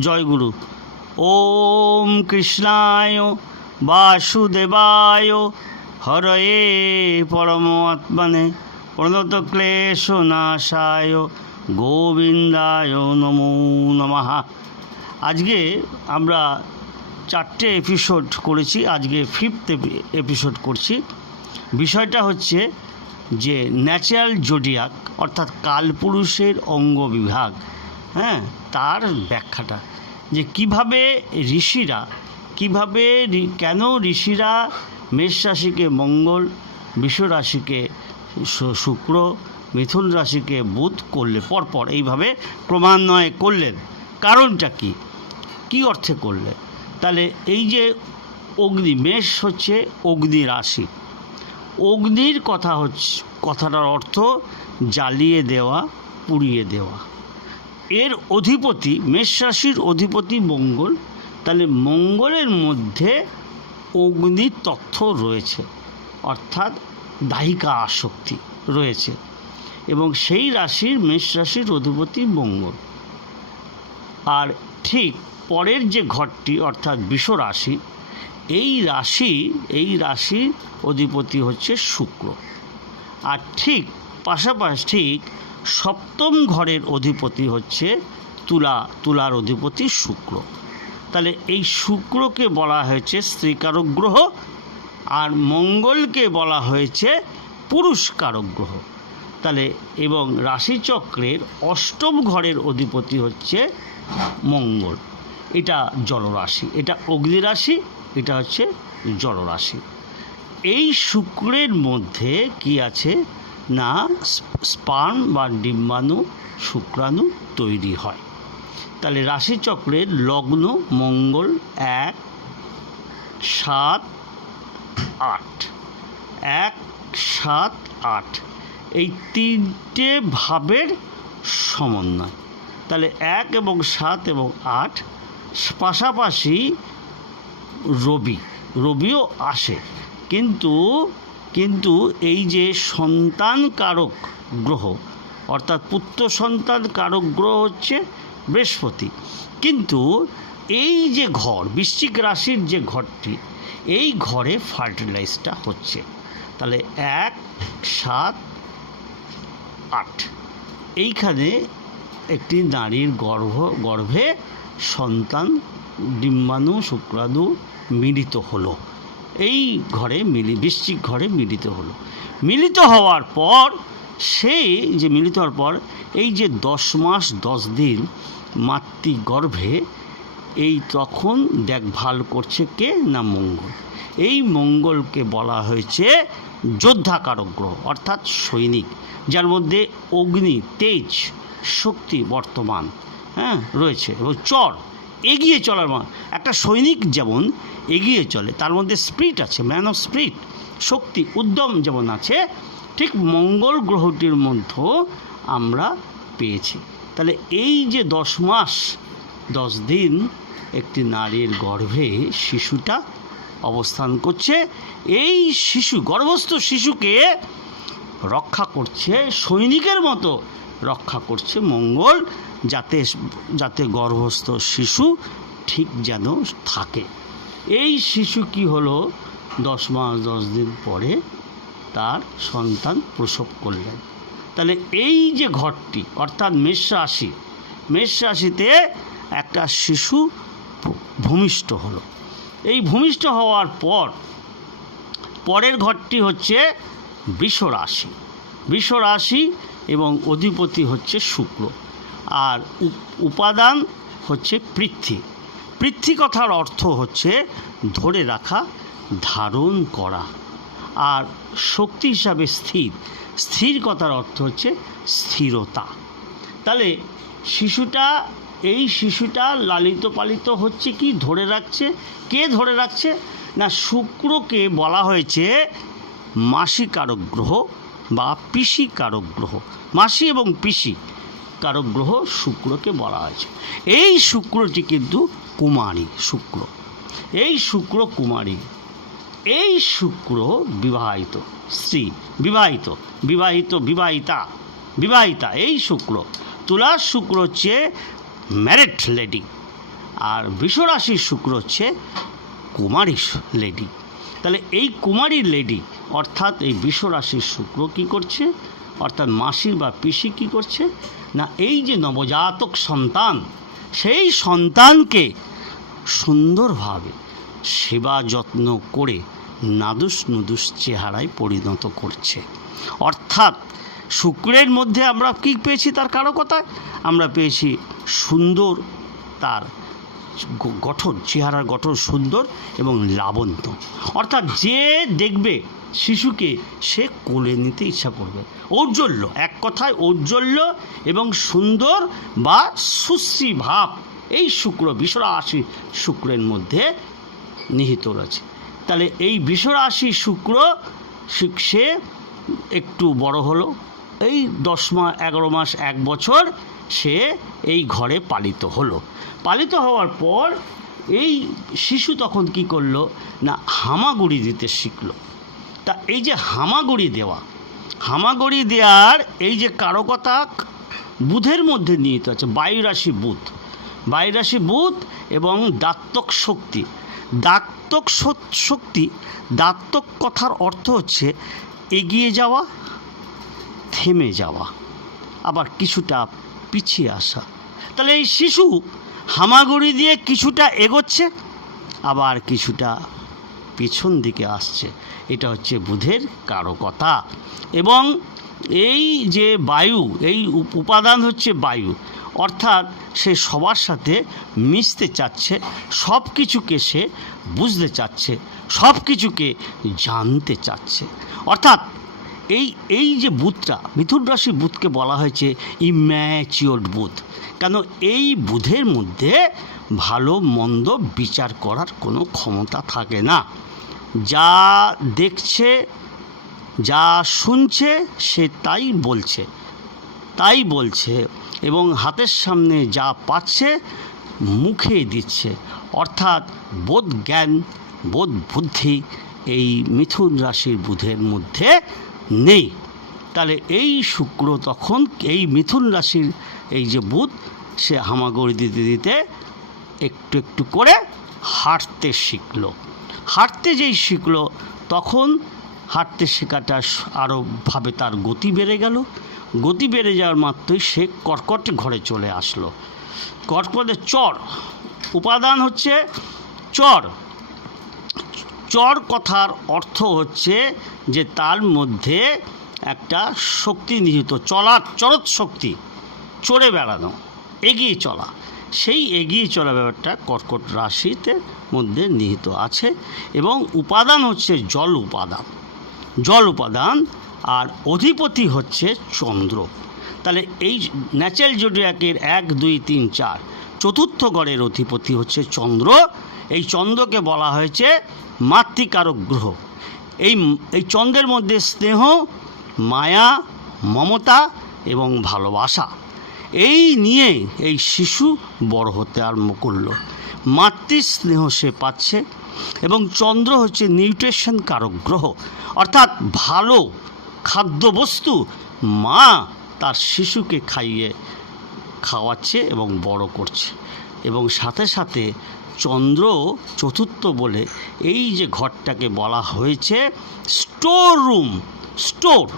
জয়গুরু। ওম কৃষ্ণায় বাসুদেবায় হরয়ে পরমাত্মনে প্রণত ক্লেশ নাশায় গোবিন্দায় নমো নমঃ। আজকে আমরা চারটে এপিসোড করেছি, আজকে ফিফথ এপিসোড করছি। বিষয়টা হচ্ছে যে ন্যাচারাল জোডিয়াক অর্থাৎ কালপুরুষের অঙ্গ বিভাগ হ্যাঁ তার ব্যাখ্যাটা যে কীভাবে ঋষিরা, কীভাবে কেন ঋষিরা মেষ রাশিকে মঙ্গল, বিষ রাশিকে শুক্র, মিথুন রাশিকে বুধ করলে, পরপর এইভাবে ক্রমান্বয়ে করলেন। কারণটা কি? কি অর্থে করলে তাহলে এই যে অগ্নি, মেষ হচ্ছে অগ্নি রাশি। অগ্নির কথা হচ্ছে, কথাটার অর্থ জ্বালিয়ে দেওয়া, পুড়িয়ে দেওয়া। এর অধিপতি, মেষ রাশির অধিপতি মঙ্গল। তাহলে মঙ্গলের মধ্যে অগ্নি তথ্য রয়েছে, অর্থাৎ দাহিকা আসক্তি রয়েছে এবং সেই রাশির, মেষ রাশির অধিপতি মঙ্গল। আর ঠিক পরের যে ঘরটি, অর্থাৎ বিষ রাশি, এই রাশি, এই রাশির অধিপতি হচ্ছে শুক্র। আর ঠিক পাশাপাশি ঠিক সপ্তম ঘরের অধিপতি হচ্ছে তুলা, তুলার অধিপতি শুক্র। তাহলে এই শুক্রকে বলা হয়েছে স্ত্রীকারক গ্রহ আর মঙ্গলকে বলা হয়েছে পুরুষকারক গ্রহ তাহলে এবং রাশিচক্রের অষ্টম ঘরের অধিপতি হচ্ছে মঙ্গল। এটা জলরাশি, এটা অগ্নিরাশি, এটা হচ্ছে জলরাশি। এই শুক্রের মধ্যে কি আছে? না, স্পার্ম বা ডিম্বাণু শুক্রাণু তৈরি হয়। তাহলে রাশিচক্রের লগ্ন মঙ্গল এক, সাত, আট। এক, সাত, আট। এই তিনটে ভাবের সমন্বয়। তাহলে এক এবং সাত এবং আট, পাশাপাশি রবি, রবিও আসে। কিন্তু কিন্তু এই যে সন্তান কারক গ্রহ, অর্থাৎ পুত্র সন্তান কারক গ্রহ হচ্ছে বৃহস্পতি। কিন্তু এই যে ঘর, বৃশ্চিক রাশির যে ঘরটি, এই ঘরে ফার্টিলাইজটা হচ্ছে। তাহলে এক, সাত, আট। এইখানে একটি নারীর গর্ভ, গর্ভে সন্তান ডিম্বাণু, শুক্রাণু মিলিত হলো। এই ঘরে মিলি, বৃশ্চিক ঘরে মিলিত হলো। মিলিত হওয়ার পর সেই যে মিলিত হওয়ার পর, এই যে দশ মাস, দশ দিন মাতৃগর্ভে, এই তখন দেখভাল করছে কে না মঙ্গল? এই মঙ্গলকে বলা হয়েছে যোদ্ধাকারক গ্রহ অর্থাৎ সৈনিক, যার মধ্যে অগ্নি, তেজ, শক্তি বর্তমান হ্যাঁ রয়েছে এবং চর, এগিয়ে চলার একটা সৈনিক যেমন এগিয়ে চলে, তার মধ্যে স্প্রিট আছে ম্যান অফ স্প্রিট শক্তি, উদ্যম যেমন আছে, ঠিক মঙ্গল গ্রহটির মধ্যেও আমরা পেয়েছি। তাহলে এই যে দশ মাস, দশ দিন একটি নারীর গর্ভে শিশুটা অবস্থান করছে, এই শিশু, গর্ভস্থ শিশুকে রক্ষা করছে, সৈনিকের মতো রক্ষা করছে মঙ্গল, যাতে যাতে গর্ভস্থ শিশু ঠিক যেন থাকে। এই শিশু কি হলো? দশ মাস, দশ দিন পরে তার সন্তান প্রসব করলেন। তাহলে এই যে ঘরটি, অর্থাৎ মেষ রাশি, মেষ রাশিতে একটা শিশু ভূমিষ্ঠ হলো। এই ভূমিষ্ঠ হওয়ার পর, পরের ঘরটি হচ্ছে বৃষ রাশি। বৃষ রাশি এবং অধিপতি হচ্ছে শুক্র। আর উপ- উপাদান হচ্ছে পৃথ্বী। পৃথ্বী কথার অর্থ হচ্ছে ধরে রাখা, ধারণ করা। আর শক্তি হিসাবে স্থির। স্থির কথার অর্থ হচ্ছে স্থিরতা। তাহলে শিশুটা, এই শিশুটা লালিত পালিত হচ্ছে কি, ধরে রাখছে? কে ধরে রাখছে? না, শুক্রকে বলা হয়েছে মাসি কারক গ্রহ বা পিসি কারক গ্রহ। মাসি এবং পিসি কারক গ্রহ শুক্রকে বলা হয়েছে। এই শুক্রটি কিন্তু কুমারী শুক্র। এই শুক্র কুমারী, এই শুক্র বিবাহিত, স্ত্রী বিবাহিত বিবাহিত, বিবাহিতা বিবাহিতা, এই শুক্র। তুলা শুক্র হচ্ছে ম্যারেড লেডি আর বিশ্বরাশির শুক্র হচ্ছে কুমারী লেডি তাহলে এই কুমারী লেডি অর্থাৎ এই বিশ্বরাশির শুক্র কি করছে? অর্থাৎ মাসি বা পিসি কি করছে? না, এই যে নবজাতক সন্তান, সেই সন্তানকে সুন্দরভাবে সেবা যত্ন করে নাদুস নুদুস চেহারায় পরিণত করছে। অর্থাৎ শুক্রের মধ্যে আমরা কি পেয়েছি তার কারও কথায়? আমরা পেয়েছি সুন্দর তার গঠন, চেহারার গঠন সুন্দর এবং লাবণ্য। অর্থাৎ যে দেখবে শিশুকে, সে কোলে নিতে ইচ্ছা করবে। ঔজ্জ্বল্য, এক কথায় ঔজ্জ্বল্য এবং সুন্দর বা সুশ্রী ভাব। এই শুক্র বিশ্বরাশি শুক্রের মধ্যে নিহিত রয়েছে। তাহলে এই বিশ্বরাশি শুক্র সে- সে একটু বড় হলো। এই দশ মাস এগারো মাস এক বছর সে এই ঘরে পালিত হলো। পালিত হওয়ার পর এই শিশু তখন কি করল? না, হামাগুড়ি দিতে শিখলো। তা এই যে হামাগুড়ি দেওয়া, হামাগুড়ি দেওয়ার এই যে কারকতা বুধের মধ্যে নিহিত আছে বায়ুরাশি বুধ। বায়ুরাশি বুধ এবং দাত্তক শক্তি। দাত্তক শক্তি, দাত্তক কথার অর্থ হচ্ছে এগিয়ে যাওয়া, থেমে যাওয়া। আবার কিছুটা পিছিয়ে আসা। তাহলে এই শিশু হামাগুড়ি দিয়ে কিছুটা এগোচ্ছে, আবার কিছুটা পেছন দিকে আসছে। এটা হচ্ছে বুধের কারকতা এবং এই যে বায়ু, এই উপাদান হচ্ছে বায়ু। অর্থাৎ সে সবার সাথে মিশতে চাচ্ছে, সব কিছুকে সে বুঝতে চাচ্ছে, সব কিছুকে জানতে চাচ্ছে। অর্থাৎ এই এই যে বুধটা, মিথুন রাশি বুধকে বলা হয়েছে ইম্যাচিওর বুধ। কেন এই বুধের মধ্যে ভালো মন্দ বিচার করার কোনো ক্ষমতা থাকে না। যা দেখছে, যা শুনছে, সে তাই বলছে। তাই বলছে এবং হাতের সামনে যা পাচ্ছে, মুখে দিচ্ছে। অর্থাৎ বোধ জ্ঞান, বোধ বুদ্ধি এই মিথুন রাশির বুধের মধ্যে নেই। তাহলে এই শুক্র তখন এই মিথুন রাশির এই যে বুধ, সে হামাগুড়ি দিতে দিতে একটু একটু করে হাঁটতে শিখল। হাঁটতে যেই শিখলো, তখন হাঁটতে শেখাটা আরও ভাবে তার গতি বেড়ে গেল। গতি বেড়ে যাওয়ার মাত্রই সে কর্কট ঘরে চলে আসলো। কর্কটের চর, উপাদান হচ্ছে চর। চর কথার অর্থ হচ্ছে যে তার মধ্যে একটা শক্তি নিহিত, চলার, চরৎ শক্তি, চড়ে বেড়ানো, এগিয়ে চলা। সেই এগিয়ে চলা ব্যাপারটা কর্কট রাশিতে মধ্যে নিহিত আছে এবং উপাদান হচ্ছে জল উপাদান। জল উপাদান আর অধিপতি হচ্ছে চন্দ্র। তাহলে এই ন্যাচারাল জোডিয়াকের এক, দুই, তিন, চার চতুর্থ গড়ের অধিপতি হচ্ছে চন্দ্র। এই চন্দ্রকে বলা হয়েছে মাতৃকারক গ্রহ। এই এই চন্দ্রের মধ্যে স্নেহ, মায়া, মমতা এবং ভালোবাসা এই নিয়ে এই শিশু বড় হতে আরম্ভ করল। মাতৃস্নেহ সে পাচ্ছে এবং চন্দ্র হচ্ছে নিউট্রিশন কারক গ্রহ। অর্থাৎ ভালো খাদ্যবস্তু মা তার শিশুকে খাইয়ে খাওয়াচ্ছে এবং বড় করছে। এবং সাথে সাথে চন্দ্র চতুর্থ বলে এই যে ঘরটাকে বলা হয়েছে স্টোর রুম, স্টোর।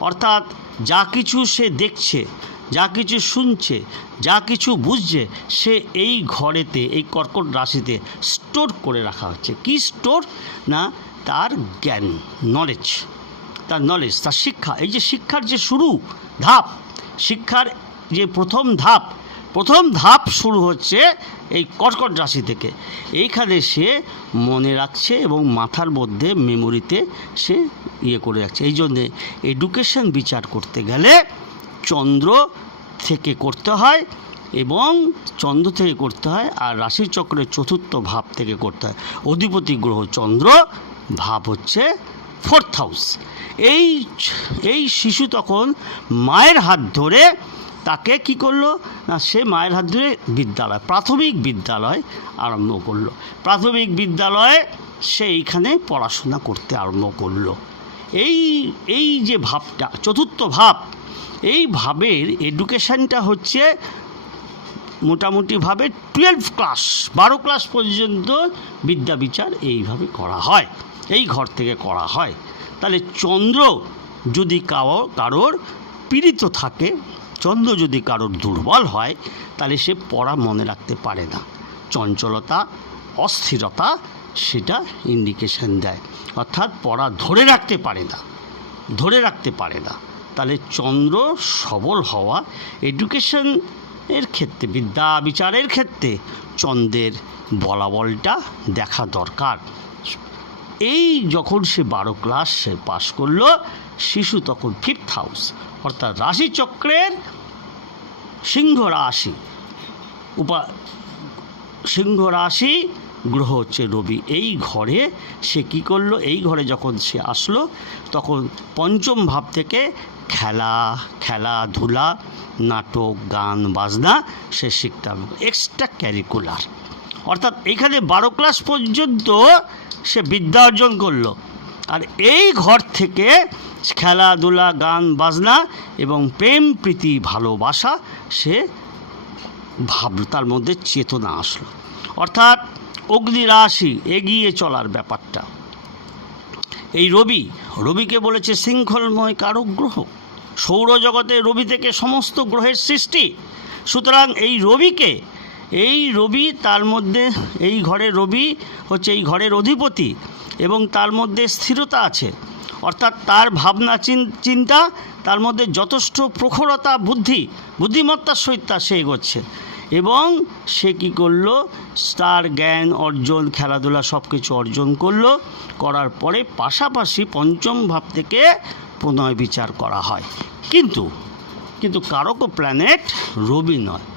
অর্থাৎ যা কিছু সে দেখছে, যা কিছু শুনছে, যা কিছু বুঝছে, সে এই ঘরেতে, এই কর্কট রাশিতে স্টোর করে রাখা হচ্ছে। কি স্টোর? না, তার জ্ঞান নলেজ তার নলেজ তার শিক্ষা। এই যে শিক্ষার যে শুরু, ধাপ, শিক্ষার যে প্রথম ধাপ প্রথম ধাপ শুরু হচ্ছে এই কর্কট রাশি থেকে। এইখানে সে মনে রাখছে এবং মাথার মধ্যে মেমোরিতে সে ইয়ে করে রাখছে। এই জন্যে এডুকেশন বিচার করতে গেলে চন্দ্র থেকে করতে হয় এবং চন্দ্র থেকে করতে হয় আর রাশির চক্রের চতুর্থ ভাব থেকে করতে হয়। অধিপতি গ্রহ চন্দ্র, ভাব হচ্ছে ফোর্থ হাউস। এই এই শিশু তখন মায়ের হাত ধরে তাকে কি করল? না, সে মায়ের হাত ধরে বিদ্যালয়, প্রাথমিক বিদ্যালয় আরম্ভ করল। প্রাথমিক বিদ্যালয়ে সে এইখানে পড়াশোনা করতে আরম্ভ করল। এই এই যে ভাবটা, চতুর্থ ভাব, এই ভাবের এডুকেশানটা হচ্ছে মোটামুটিভাবে টুয়েলভ ক্লাস বারো ক্লাস পর্যন্ত বিদ্যা বিচার এইভাবে করা হয়। এই ঘর থেকে করা হয়। তাহলে চন্দ্র যদি কারও, কারোর পীড়িত থাকে, চন্দ্র যদি কারোর দুর্বল হয়, তাহলে সে পড়া মনে রাখতে পারে না। চঞ্চলতা, অস্থিরতা, সেটা ইন্ডিকেশন দেয়। অর্থাৎ পড়া ধরে রাখতে পারে না। ধরে রাখতে পারে না। তাহলে চন্দ্র সবল হওয়া এডুকেশন এর ক্ষেত্রে, বিদ্যা বিচারের ক্ষেত্রে চন্দ্রের বলাবলটা দেখা দরকার। এই যখন সে বারো ক্লাস সে পাশ করল, শিশু তখন ফিফথ হাউস অর্থাৎ রাশিচক্রের সিংহ রাশি। উপা, সিংহ রাশি, গ্রহ হচ্ছে রবি। এই ঘরে সে কি করল? এই ঘরে যখন সে আসলো, তখন পঞ্চম ভাব থেকে খেলা, খেলাধুলা, নাটক, গান, বাজনা সে শিখতে হবে। এক্সট্রা ক্যারিকুলার অর্থাৎ এখানে বারো ক্লাস পর্যন্ত সে বিদ্যা অর্জন করল। আর এই ঘর থেকে খেলাধুলা, গান, বাজনা এবং প্রেম, প্রীতি, ভালোবাসা সে ভাব, তার মধ্যে চেতনা আসলো। অর্থাৎ অগ্নি রাশি এগিয়ে চলার ব্যাপারটা। এই রবি, রবিকে বলেছে শৃঙ্খলময় কারক গ্রহ সৌরজগতে রবি থেকে সমস্ত গ্রহের সৃষ্টি। সুতরাং এই রবিকে এই রবি তার মধ্যে, এই ঘরের রবি হচ্ছে এই ঘরের অধিপতি এবং তার মধ্যে স্থিরতা আছে। অর্থাৎ তার ভাবনা চিন- চিন্তা, তার মধ্যে যথেষ্ট প্রখরতা, বুদ্ধি, বুদ্ধিমত্তার সহিত তা সে এগোচ্ছে। এবং সে কী করল? তার জ্ঞান অর্জন, খেলাধুলা সব কিছু অর্জন করল। করার পরে পাশাপাশি পঞ্চম ভাব থেকে প্রণয় বিচার করা হয়। কিন্তু কিন্তু কারকও প্ল্যানেট রবি নয়।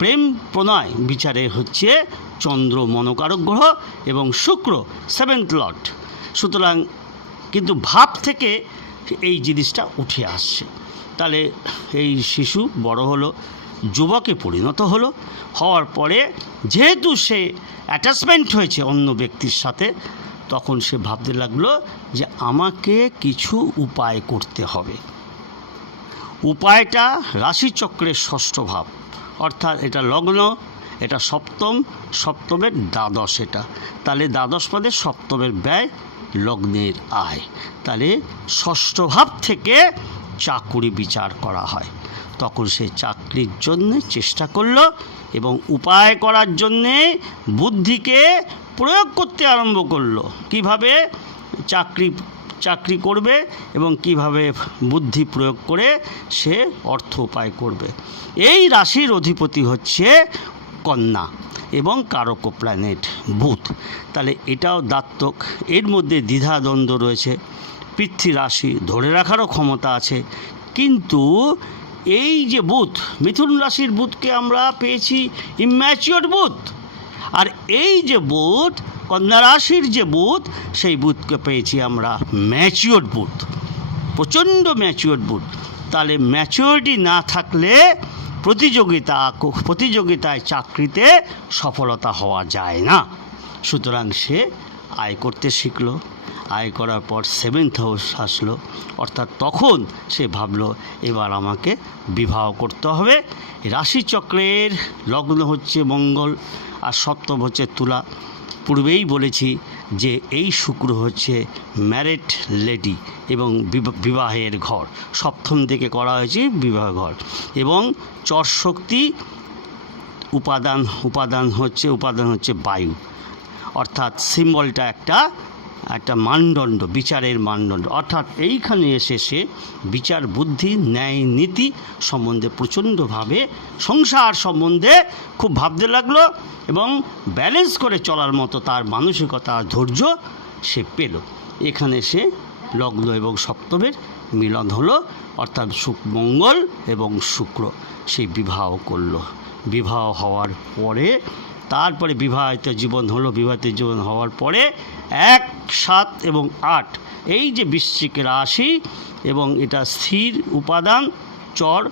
প্রেম প্রণয় বিচারে হচ্ছে চন্দ্র মনোকারক গ্রহ এবং শুক্র সেভেন্থ লর্ড সুতরাং কিন্তু ভাব থেকে এই জিনিসটা উঠে আসছে। তাহলে এই শিশু বড় হলো, যুবকে পরিণত হলো, হওয়ার পরে যেহেতু সে অ্যাটাচমেন্ট হয়েছে অন্য ব্যক্তির সাথে, তখন সে ভাবতে লাগল যে আমাকে কিছু উপায় করতে হবে। উপায়টা রাশিচক্রের ষষ্ঠ ভাব। অর্থাৎ এটা লগ্ন, এটা সপ্তম, সপ্তমের দ্বাদশ এটা। তাহলে দ্বাদশ পদে সপ্তমের ব্যয় লগ্নের আয়। তাহলে ষষ্ঠ ভাব থেকে চাকুরি বিচার করা হয়। তখন সে চাকরির জন্য চেষ্টা করল এবং উপায় করার জন্যে বুদ্ধিকে প্রয়োগ করতে আরম্ভ করল। কীভাবে? চাকরি চাকরি করবে এবং কীভাবে বুদ্ধি প্রয়োগ করে সে অর্থ উপায় করবে। এই রাশির অধিপতি হচ্ছে কন্যা এবং কারক প্ল্যানেট বুধ। তাহলে এটাও দাত্তক এর মধ্যে দ্বিধাদ্বন্দ্ব রয়েছে। পৃথ্বী রাশি ধরে রাখারও ক্ষমতা আছে। কিন্তু এই যে বুথ মিথুন রাশির বুথকে আমরা পেয়েছি ইম্যাচিওর বুথ আর এই যে বুধ কন্যা রাশির যে বুথ সেই বুথকে পেয়েছি আমরা ম্যাচিওর বুথ প্রচণ্ড ম্যাচিওর বুথ তাহলে ম্যাচিওরিটি না থাকলে প্রতিযোগিতা, প্রতিযোগিতায় চাকরিতে সফলতা হওয়া যায় না। সুতরাং সে আয় করতে শিখলো। আয় করার পর সেভেন্থ হাউস আসলো। অর্থাৎ তখন সে ভাবলো, এবার আমাকে বিবাহ করতে হবে। রাশিচক্রের লগ্ন হচ্ছে মঙ্গল আর সপ্তম হচ্ছে তুলা। পূর্বেই বলেছি যে এই শুক্র হচ্ছে ম্যারেড লেডি এবং বিবা- বিবাহের ঘর। সপ্তম দিকে করা হয়েছে বিবাহ ঘর। এবং চর শক্তি উপাদান উপাদান হচ্ছে উপাদান হচ্ছে বায়ু। অর্থাৎ সিম্বলটা একটা একটা মানদণ্ড, বিচারের মানদণ্ড। অর্থাৎ এইখানে এসে সে বিচার, বুদ্ধি, ন্যায়, নীতি সম্বন্ধে প্রচণ্ডভাবে, সংসার সম্বন্ধে খুব ভাবতে লাগল এবং ব্যালেন্স করে চলার মতো তার মানসিকতা, ধৈর্য সে পেল। এখানে সে লগ্ন এবং সপ্তমের মিলন হলো, অর্থাৎ মঙ্গল এবং শুক্র। সেই বিবাহ করল। বিবাহ হওয়ার পরে, তারপরে বিবাহিত জীবন হলো, বিবাহিত জীবন হওয়ার পরে এক, সাত এবং আট। এই যে বৃশ্চিক রাশি এবং এটা স্থির উপাদান, চর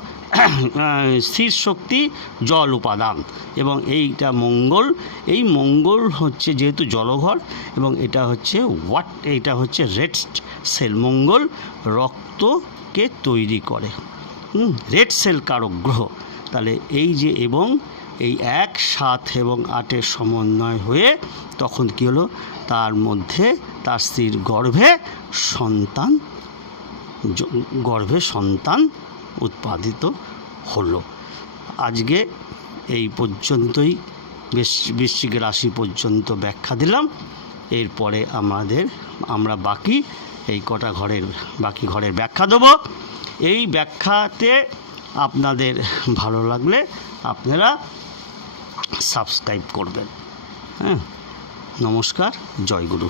স্থির শক্তি, জল উপাদান এবং এইটা মঙ্গল। এই মঙ্গল হচ্ছে যেহেতু জলঘর এবং এটা হচ্ছে ওয়াট এইটা হচ্ছে রেড সেল মঙ্গল। রক্তকে তৈরি করে। রেড সেল কারক গ্রহ। তাহলে এই যে এবং এই এক, সাত এবং আটের সমন্বয় হয়ে তখন কী হলো? তার মধ্যে তার স্ত্রীর গর্ভে সন্তান গর্ভে সন্তান উৎপাদিত হলো। আজকে এই পর্যন্তই বৃশ- বৃশ্চিক রাশি পর্যন্ত ব্যাখ্যা দিলাম। এরপরে আমাদের, আমরা বাকি এই কটা ঘরের, বাকি ঘরের ব্যাখ্যা দেবো। এই ব্যাখ্যাতে আপনাদের ভালো লাগলে আপনারা সাবস্ক্রাইব করবেন। হ্যাঁ। নমস্কার জয় গুরু।